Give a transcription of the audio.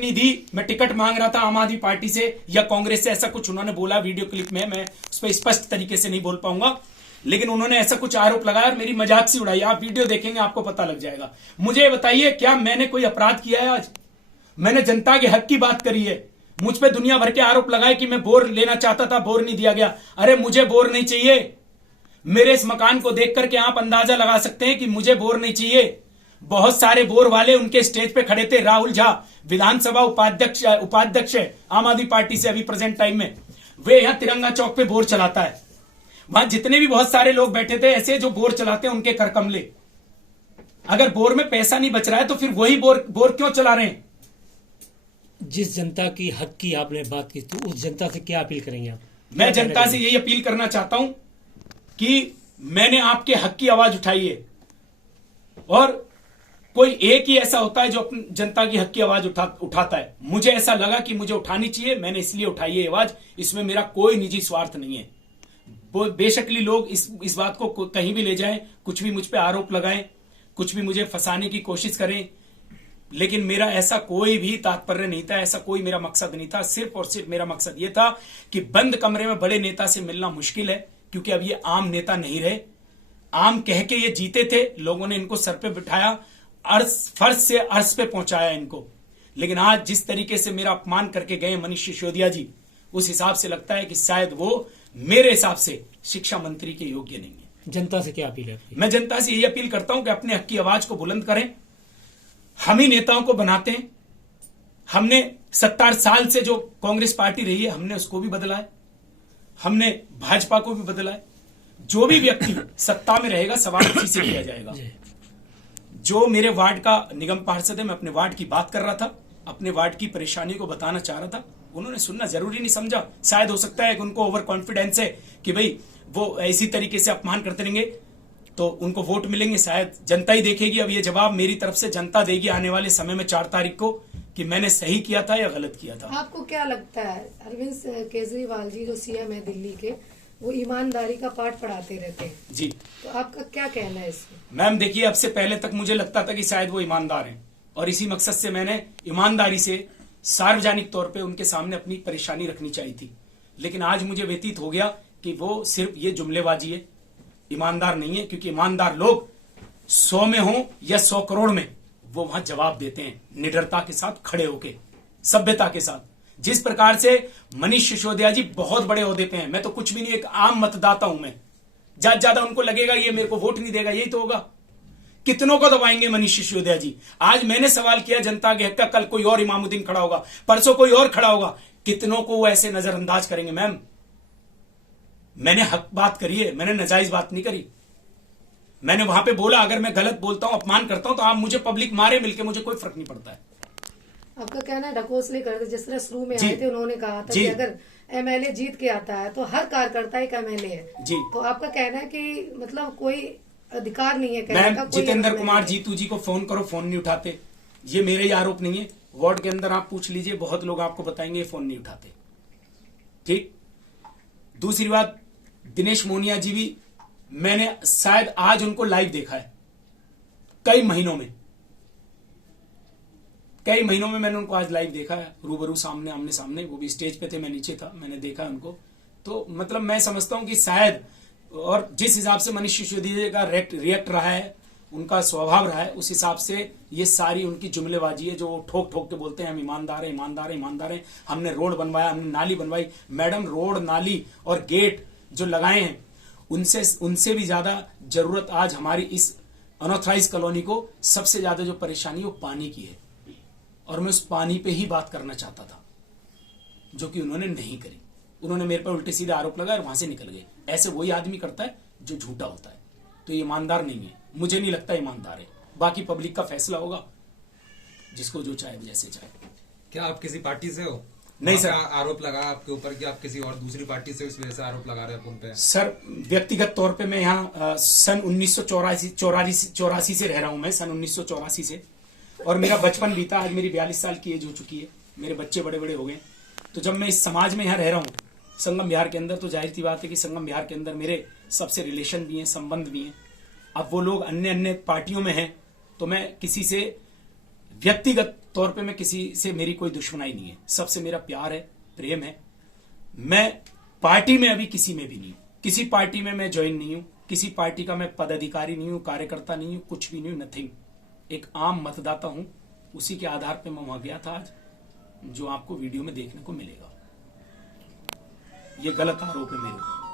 नहीं दी, मैं टिकट मांग रहा था आम आदमी पार्टी से या कांग्रेस से, ऐसा कुछ उन्होंने बोला वीडियो क्लिप में, मैं उस पर स्पष्ट तरीके से नहीं बोल पाऊंगा, लेकिन उन्होंने ऐसा कुछ आरोप लगाया और मेरी मजाक सी उड़ाई। आप वीडियो देखेंगे आपको पता लग जाएगा। मुझे बताइए, क्या मैंने कोई अपराध किया है? आज मैंने जनता के हक की बात करी है। मुझ पे दुनिया भर के आरोप लगाए कि मैं बोर लेना चाहता था, बोर नहीं दिया गया। अरे मुझे बोर नहीं चाहिए। मेरे इस मकान को देख करके आप अंदाजा लगा सकते हैं कि मुझे बोर नहीं चाहिए। बहुत सारे बोर वाले उनके स्टेज पे खड़े थे। राहुल झा विधानसभा उपाध्यक्ष है आम आदमी पार्टी से अभी प्रेजेंट टाइम में, वे यहां तिरंगा चौक पे बोर चलाता है। वहां जितने भी बहुत सारे लोग बैठे थे ऐसे जो बोर चलाते हैं उनके करकमले। अगर बोर में पैसा नहीं बच रहा है तो फिर वही बोर क्यों चला रहे हैं? जिस जनता की हक की आपने बात की, तो उस जनता से क्या अपील करेंगे आप? मैं जनता से यही अपील करना चाहता हूं कि मैंने आपके हक की आवाज उठाई है, और कोई एक ही ऐसा होता है जो अपनी जनता की हक की आवाज उठाता है। मुझे ऐसा लगा कि मुझे उठानी चाहिए, मैंने इसलिए उठाई है आवाज। इसमें मेरा कोई निजी स्वार्थ नहीं है। बेशकली लोग इस बात को कहीं भी ले जाएं, कुछ भी मुझ पे आरोप लगाएं, कुछ भी मुझे फंसाने की कोशिश करें, लेकिन मेरा ऐसा कोई भी तात्पर्य नहीं था, ऐसा कोई मेरा मकसद नहीं था। सिर्फ और सिर्फ मेरा मकसद यह था कि बंद कमरे में बड़े नेता से मिलना मुश्किल है, क्योंकि अब ये आम नेता नहीं रहे। आम कह के ये जीते थे, लोगों ने इनको सर पे बिठाया, फर्श से अर्श पे पहुंचाया इनको। लेकिन आज जिस तरीके से मेरा अपमान करके गए मनीष सिसोदिया जी, उस हिसाब से लगता है कि शायद वो मेरे हिसाब से शिक्षा मंत्री के योग्य नहीं है। जनता से क्या अपील है? मैं जनता से यही अपील करता हूं कि अपने हक की आवाज को बुलंद करें। हम ही नेताओं को बनाते हैं। हमने 70 साल से जो कांग्रेस पार्टी रही है, हमने उसको भी बदला है, हमने भाजपा को भी बदला है। जो भी व्यक्ति सत्ता में रहेगा सवाल उसी से किया जाएगा। जो मेरे वार्ड का निगम पार्षद है, मैं अपने वार्ड की बात कर रहा था, अपने वार्ड की परेशानी को बताना चाह रहा था, उन्होंने सुनना जरूरी नहीं समझा। शायद हो सकता है कि उनको ओवर कॉन्फिडेंस है कि भाई वो इसी तरीके से अपमान करते रहेंगे तो उनको वोट मिलेंगे। शायद जनता ही देखेगी। अब ये जवाब मेरी तरफ से जनता देगी आने वाले समय में 4 तारीख को, कि मैंने सही किया था या गलत किया था। आपको क्या लगता है, अरविंद केजरीवाल जी जो सीएम है दिल्ली के, वो ईमानदारी का पाठ पढ़ाते रहते हैं जी, तो आपका क्या कहना है इसमें? मैम देखिए, अब से पहले तक मुझे लगता था कि शायद वो ईमानदार हैं, और इसी मकसद से मैंने ईमानदारी से सार्वजनिक तौर पे उनके सामने अपनी परेशानी रखनी चाहिए थी। लेकिन आज मुझे व्यतीत हो गया कि वो सिर्फ ये जुमलेबाजी है, ईमानदार नहीं है। क्योंकि ईमानदार लोग 100 में हो या 100 करोड़ में, वो वहां जवाब देते हैं निडरता के साथ, खड़े होके, सभ्यता के साथ। जिस प्रकार से मनीष सिसोदिया जी बहुत बड़े ओहदे पे हैं, मैं तो कुछ भी नहीं, एक आम मतदाता हूं मैं। ज्यादा उनको लगेगा ये मेरे को वोट नहीं देगा, यही तो होगा। कितनों को दबाएंगे मनीष सिसोदिया जी? आज मैंने सवाल किया जनता के हक का, कल कोई और इमामुद्दीन खड़ा होगा, परसों कोई और खड़ा होगा, कितनों को वो ऐसे नजरअंदाज करेंगे? मैम मैंने हक बात करी है, मैंने नाजायज बात नहीं करी। मैंने वहां पे बोला अगर मैं गलत बोलता हूं, अपमान करता हूं, तो आप मुझे पब्लिक मारे मिलके, मुझे कोई फर्क नहीं पड़ता है। आपका कहना है ढकोसले करते, जिस तरह शुरू में आए थे उन्होंने कहा था कि अगर एमएलए जीत के आता है तो हर कार्यकर्ता एक एमएलए है जी। तो आपका कहना है कि मतलब कोई अधिकार नहीं है कहने का? जितेंद्र कुमार जीतू जी को फोन करो, फोन नहीं उठाते। ये मेरे ही आरोप नहीं है, वार्ड के अंदर आप पूछ लीजिए, बहुत लोग आपको बताएंगे फोन नहीं उठाते। ठीक। दूसरी बात, दिनेश मोनिया जी भी, मैंने शायद आज उनको लाइव देखा है, कई महीनों में मैंने उनको आज लाइव देखा है, रूबरू, सामने आमने सामने। वो भी स्टेज पे थे, मैं नीचे था, मैंने देखा उनको। तो मतलब मैं समझता हूं कि शायद, और जिस हिसाब से मनीष सिसोदिया का रिएक्ट रहा है, उनका स्वभाव रहा है, उस हिसाब से ये सारी उनकी जुमलेबाजी है, जो ठोक ठोक के बोलते हैं हम ईमानदार हैं, ईमानदार हैं, ईमानदार हैं, हमने रोड बनवाया, हमने नाली बनवाई। मैडम, रोड, नाली और गेट जो लगाए हैं, उनसे भी ज्यादा जरूरत आज हमारी इस अनऑथराइज कॉलोनी को, सबसे ज्यादा जो परेशानी वो पानी की है, और मैं उस पानी पे ही बात करना चाहता था, जो कि उन्होंने नहीं करी। उन्होंने मेरे पर उल्टे सीधे आरोप लगाए और वहां से निकल गए। ऐसे वही आदमी करता है जो झूठा होता है, तो ये ईमानदार नहीं है। मुझे नहीं लगता ईमानदार है। बाकी पब्लिक का फैसला होगा, जिसको जो चाहे जैसे चाहे। क्या आप किसी पार्टी से हो? नहीं सर। आरोप लगा आपके ऊपर कि आप किसी और दूसरी पार्टी से, इस वजह से आरोप लगा रहे हैं उन पे? सर, व्यक्तिगत तौर पे मैं यहाँ सन 1984 से रह रहा हूं मैं, सन 1984 से, और मेरा बचपन बीता। आज मेरी 42 साल की एज हो चुकी है, मेरे बच्चे बड़े बड़े हो गए। तो जब मैं इस समाज में यहाँ रह रहा हूँ, संगम बिहार के अंदर, तो जाहिर सी बात है कि संगम बिहार के अंदर मेरे सबसे रिलेशन भी हैं, संबंध भी हैं। अब वो लोग अन्य अन्य पार्टियों में हैं, तो मैं किसी से व्यक्तिगत तौर पे मैं किसी से मेरी कोई दुश्मनाई नहीं है, सबसे मेरा प्यार है, प्रेम है। मैं पार्टी में अभी किसी में भी नहीं हूं, किसी पार्टी में मैं ज्वाइन नहीं हूं, किसी पार्टी का मैं पदाधिकारी नहीं हूं, कार्यकर्ता नहीं हूं, कुछ भी नहीं हूं, नथिंग। एक आम मतदाता हूं, उसी के आधार पे मैं वहां गया था आज, जो आपको वीडियो में देखने को मिलेगा। ये गलत आरोप है मेरे ऊपर।